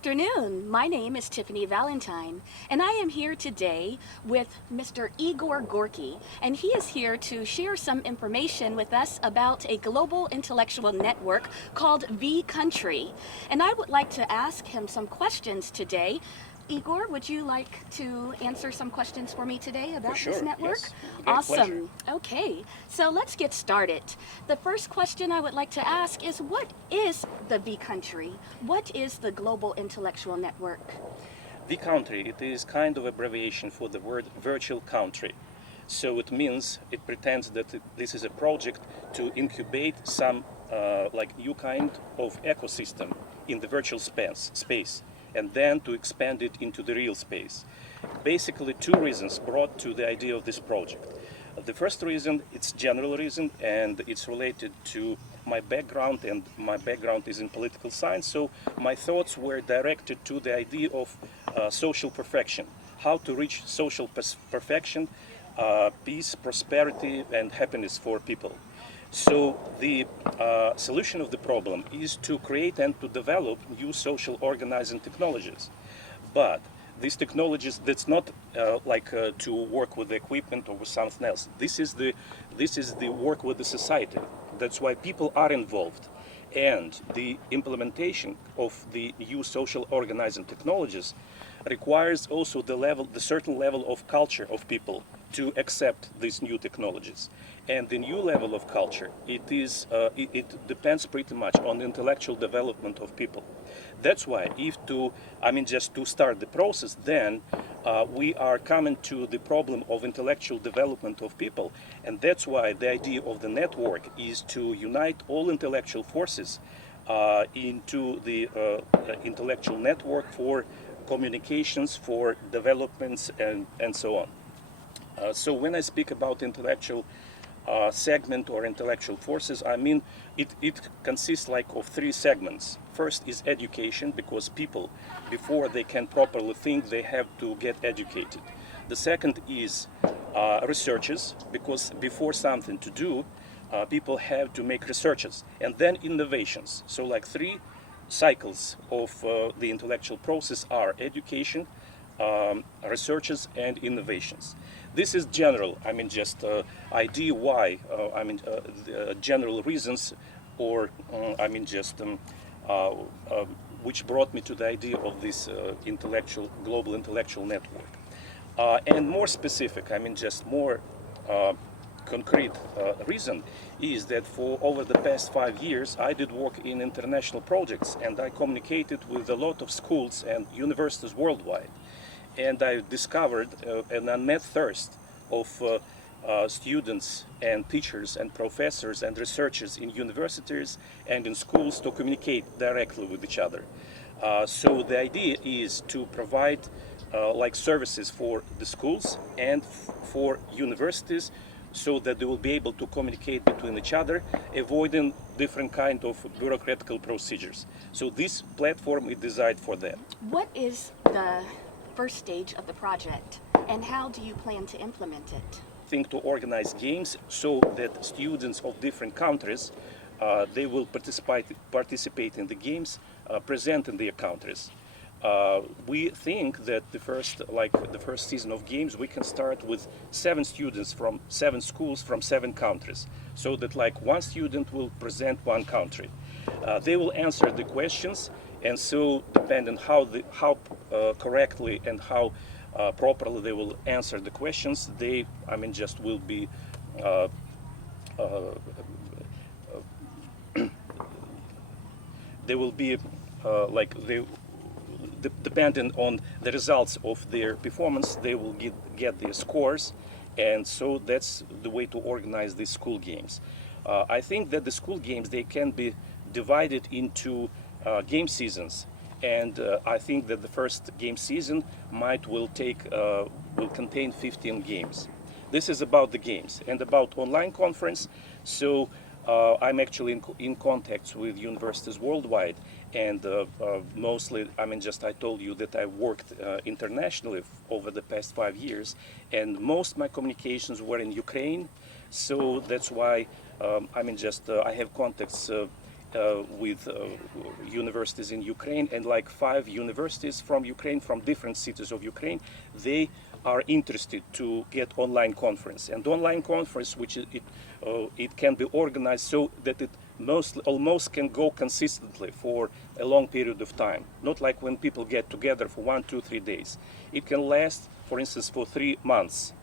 afternoon. My name is Tiffany Valentine, and I am here today with Mr. Igor Gorky, and he is here to share some information with us about a global intellectual network called V-Country. And I would like to ask him some questions today. Igor, would you like to answer some questions for me today about this network? Yes. Great Awesome. Okay, so let's get started. The first question I would like to ask is, what is the V-Country? What is the Global Intellectual Network? V-Country, it is kind of abbreviation for the word virtual country. So it means, it pretends that this is a project to incubate some like new kind of ecosystem in the virtual space, and then to expand it into the real space. Basically, two reasons brought to the idea of this project. The first reason, it's general reason, and it's related to my background, and my background is in political science, so my thoughts were directed to the idea of social perfection, how to reach social perfection, peace, prosperity, and happiness for people. So the solution of the problem is to create and to develop new social organizing technologies. But these technologies, that's not to work with the equipment or with something else. This is the work with the society. That's why people are involved. And the implementation of the new social organizing technologies requires also the certain level of culture of people to accept these new technologies. And the new level of culture, it depends pretty much on the intellectual development of people. That's why just to start the process, then we are coming to the problem of intellectual development of people. And that's why the idea of the network is to unite all intellectual forces into the intellectual network for communications, for developments, and so on. So when I speak about intellectual segment or intellectual forces, I mean it consists of three segments. First is education, because people, before they can properly think, they have to get educated. The second is researches, because before something to do, people have to make researches, and then innovations. So three cycles of the intellectual process are education, researches, and innovations. This is general, idea why, the general reasons, or which brought me to the idea of this global intellectual network. And more specific, more concrete reason is that for over the past 5 years I did work in international projects, and I communicated with a lot of schools and universities worldwide. And I discovered an unmet thirst of students and teachers and professors and researchers in universities and in schools to communicate directly with each other. So the idea is to provide services for the schools and for universities, so that they will be able to communicate between each other, avoiding different kind of bureaucratical procedures. So this platform is designed for that. What is the first stage of the project, and how do you plan to implement it? Think to organize games so that students of different countries they will participate in the games, present in their countries. We think that the first season of games, we can start with 7 students from 7 schools from 7 countries, so that one student will present one country. They will answer the questions, and so depending how correctly and how properly they will answer the questions, they will be they will be depending on the results of their performance, they will get their scores, and so that's the way to organize these school games. I think that the school games, they can be divided into game seasons, and I think that the first game season will contain 15 games. This is about the games. And about online conference, so I'm actually in contact with universities worldwide, and mostly, I told you that I worked internationally over the past 5 years, and most my communications were in Ukraine, so that's why I have contacts with universities in Ukraine, and like 5 universities from Ukraine, from different cities of Ukraine, they are interested to get online conference. And online conference, which it can be organized so that it almost can go consistently for a long period of time. Not like when people get together for 1, 2, 3 days. It can last, for instance, for 3 months.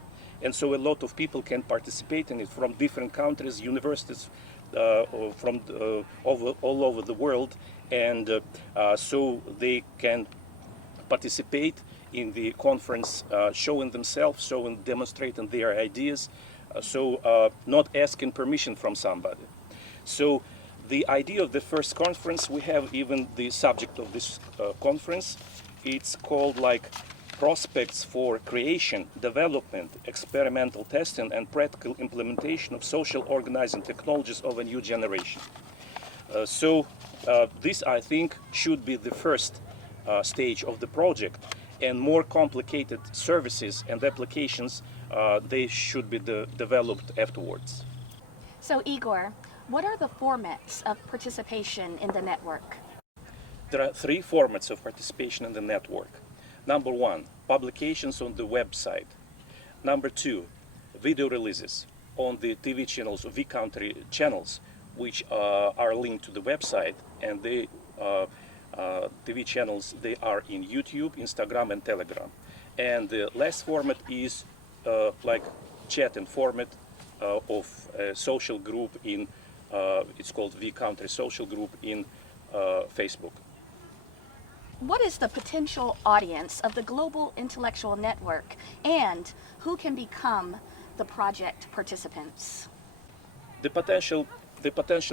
And so a lot of people can participate in it from different countries, universities from all over the world, and so they can participate in the conference, showing themselves, demonstrating their ideas, not asking permission from somebody. So the idea of the first conference, we have even the subject of this conference. It's called like prospects for creation, development, experimental testing, and practical implementation of social organizing technologies of a new generation. This, I think, should be the first stage of the project, and more complicated services and applications, they should be developed afterwards. So Igor, what are the formats of participation in the network? There are 3 formats of participation in the network. Number 1, publications on the website. Number 2, video releases on the TV channels, vCountry channels, which are linked to the website, and the TV channels, they are in YouTube, Instagram, and Telegram. And the last format is like chat and format of a social group in, it's called vCountry social group in Facebook. What is the potential audience of the Global Intellectual Network, and who can become the project participants? The potential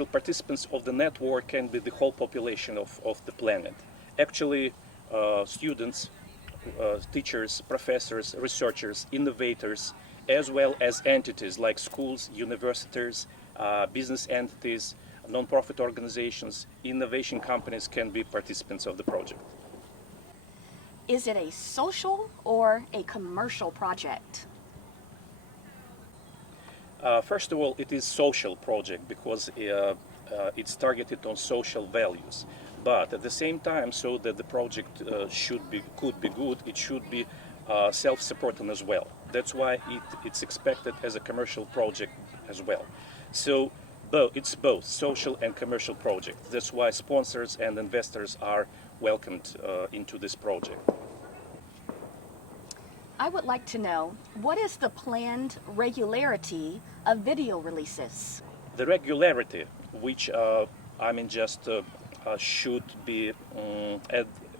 participants of the network can be the whole population of the planet. Actually, students, teachers, professors, researchers, innovators, as well as entities like schools, universities, business entities, non-profit organizations, innovation companies can be participants of the project. Is it a social or a commercial project? First of all, it is social project because it's targeted on social values. But at the same time, so that the project could be good, it should be self-supporting as well. That's why it's expected as a commercial project as well. So it's both social and commercial project. That's why sponsors and investors are welcomed into this project. I would like to know, what is the planned regularity of video releases? The regularity, which should be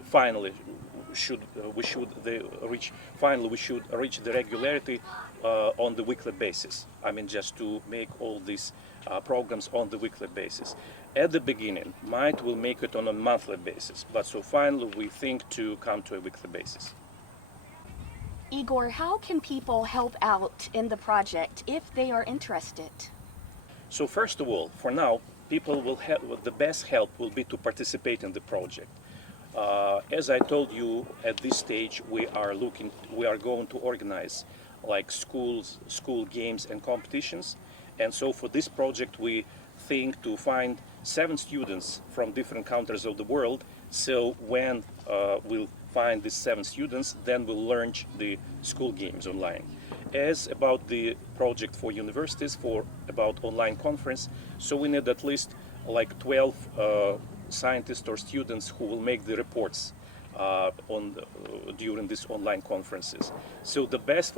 finally we should reach the regularity on the weekly basis. Just to make all these programs on the weekly basis. At the beginning, we'll make it on a monthly basis, but so finally we think to come to a weekly basis. Igor, how can people help out in the project if they are interested? So first of all, for now, people will have the best help will be to participate in the project. As I told you, at this stage we are going to organize like school games and competitions, and so for this project we think to find 7 students from different countries of the world. So when we'll find these 7 students, then we'll launch the school games online. As about the project for universities, about online conference, so we need at least like 12 scientists or students who will make the reports during these online conferences. So the best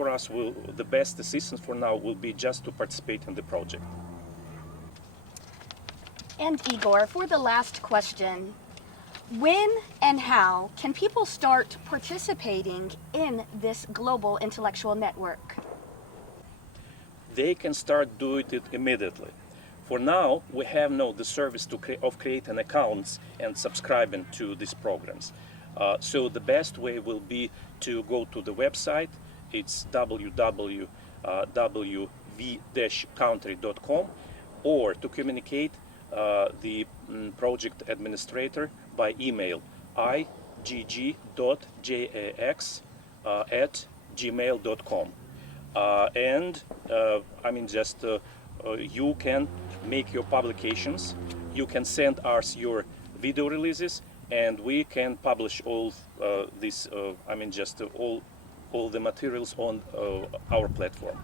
assistance for now will be just to participate in the project. And Igor, for the last question, when and how can people start participating in this global intellectual network? They can start doing it immediately. For now, we have the service of creating accounts and subscribing to these programs. So the best way will be to go to the website. It's www.v-country.com, or to communicate the project administrator by email igg.jax@gmail.com. You can make your publications. You can send us your video releases, and we can publish all this. I mean, just all the materials on our platform.